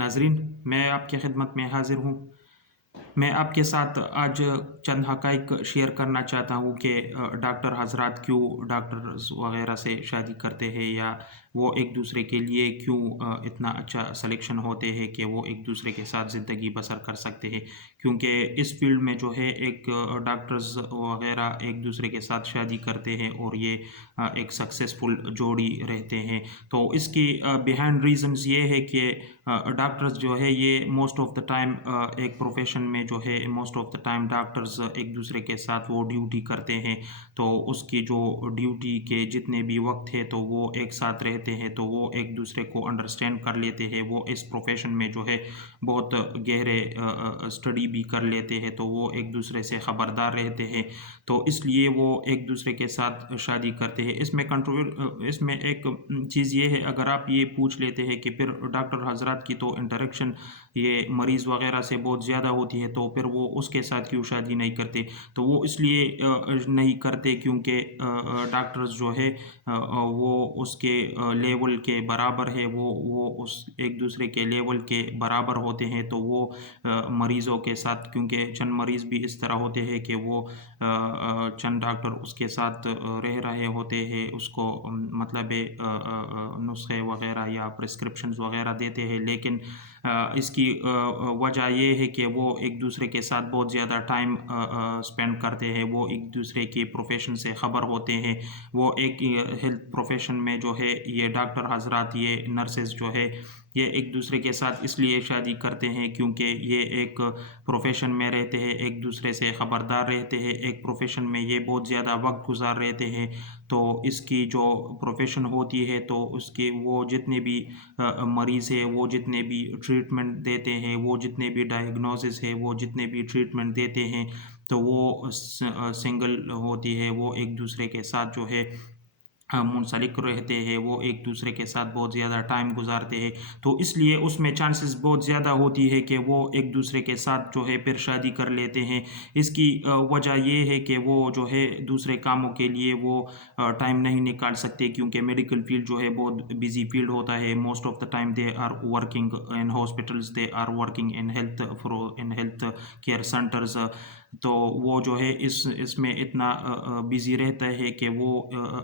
नाज़रीन, मैं आपकी खिदमत में हाज़िर हूँ। मैं आपके साथ आज चंद हक़ाइक़ शेयर करना चाहता हूँ कि डॉक्टर हज़रात क्यों डॉक्टर्स वग़ैरह से शादी करते हैं, या वो एक दूसरे के लिए क्यों इतना अच्छा सिलेक्शन होते हैं कि वो एक दूसरे के साथ ज़िंदगी बसर कर सकते हैं। क्योंकि इस फ़ील्ड में जो है एक डॉक्टर्स वग़ैरह एक दूसरे के साथ शादी करते हैं और ये एक सक्सेसफुल जोड़ी रहते हैं। तो इसकी बिहाइंड रीज़न्स ये है कि डॉक्टर्स जो है ये मोस्ट ऑफ़ द टाइम एक प्रोफ़ेशन में जो है most of the time doctors एक दूसरे के साथ वो ड्यूटी करते हैं। तो उसकी जो ड्यूटी के जितने भी वक्त है तो वो एक साथ रहते हैं, तो वो एक दूसरे को अंडरस्टैंड कर लेते हैं। वो इस प्रोफ़ेशन में जो है बहुत गहरे स्टडी भी कर लेते हैं, तो वो एक दूसरे से ख़बरदार रहते हैं। तो इसलिए वो एक दूसरे के साथ शादी करते हैं। इसमें एक चीज़ ये है, अगर आप ये पूछ लेते हैं कि फिर डॉक्टर हज़रात की तो इंटरेक्शन ये मरीज़ वग़ैरह से बहुत ज़्यादा होती है, तो फिर वो उसके साथ क्यों शादी नहीं करते? तो वो इसलिए नहीं करते क्योंकि डॉक्टर्स जो है वो उसके लेवल के बराबर है, वो उस एक दूसरे के लेवल के बराबर होते हैं। तो वो मरीज़ों के साथ, क्योंकि चंद मरीज़ भी इस तरह होते हैं कि वो चंद डॉक्टर उसके साथ रह रहे होते हैं, उसको मतलब नुस्खे वग़ैरह या प्रिस्क्रिप्शंस वग़ैरह देते हैं, लेकिन इसकी वजह ये है कि वो एक दूसरे के साथ बहुत ज़्यादा टाइम स्पेंड करते हैं, वो एक दूसरे के प्रोफ़ेशन से ख़बर होते हैं। वो एक हेल्थ प्रोफ़ेशन में जो है ये डॉक्टर हज़रात, ये नर्सेज़ जो है, ये एक दूसरे के साथ इसलिए शादी करते हैं क्योंकि ये एक प्रोफ़ेशन में रहते हैं, एक दूसरे से ख़बरदार रहते हैं, एक प्रोफ़ेशन में ये बहुत ज़्यादा वक्त गुजार रहते हैं। तो इसकी जो प्रोफ़ेशन होती है तो उसके वो जितने भी मरीज़ है, वो जितने भी ट्रीटमेंट देते हैं, वो जितने भी डायग्नोसिस है, वो जितने भी ट्रीटमेंट देते हैं, तो वो सिंगल होती है, वो एक दूसरे के साथ जो है मुंसलिक रहते हैं, वो एक दूसरे के साथ बहुत ज़्यादा टाइम गुजारते हैं। तो इसलिए उसमें चांसेस बहुत ज़्यादा होती है कि वो एक दूसरे के साथ जो है फिर शादी कर लेते हैं। इसकी वजह ये है कि वो जो है दूसरे कामों के लिए वो टाइम नहीं निकाल सकते, क्योंकि मेडिकल फील्ड जो है बहुत बिजी फील्ड होता है। Most of the time they are working in hospitals, they are working in health care centres. तो वो जो है इसमें इतना बिजी रहता है कि वो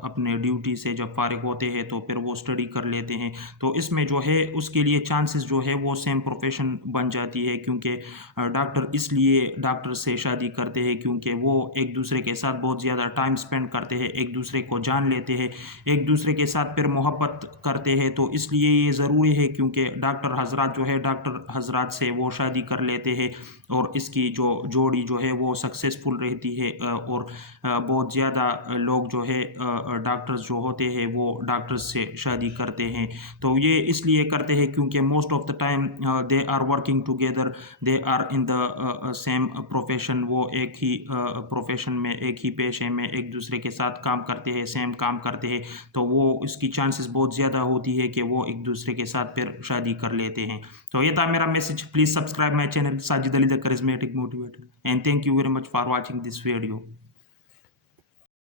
अपने ड्यूटी से जब फारिग होते हैं तो फिर वो स्टडी कर लेते हैं। तो इसमें जो है उसके लिए चांसेस जो है वो सेम प्रोफेशन बन जाती है, क्योंकि डॉक्टर इसलिए डॉक्टर से शादी करते हैं क्योंकि वो एक दूसरे के साथ बहुत ज़्यादा टाइम स्पेंड करते हैं, एक दूसरे को जान लेते हैं, एक दूसरे के साथ फिर मोहब्बत करते हैं। तो इसलिए ये ज़रूरी है, क्योंकि डॉक्टर हज़रात जो है डॉक्टर हज़रात से वो शादी कर लेते हैं और इसकी जो जोड़ी जो है वो सक्सेसफुल रहती है। और बहुत ज़्यादा लोग जो है डॉक्टर्स जो होते हैं वो डॉक्टर्स से शादी करते हैं। तो ये इसलिए करते हैं क्योंकि most of the time they are working together, they are in the same profession. वो एक ही प्रोफेशन में, एक ही पेशे में एक दूसरे के साथ काम करते हैं, सेम काम करते हैं। तो वो इसकी चांसेस बहुत ज़्यादा होती है कि वो एक दूसरे के साथ फिर शादी कर लेते हैं। तो ये था मेरा message. Please subscribe my channel Sajid Ali the charismatic motivator, and thank you very much for watching this video.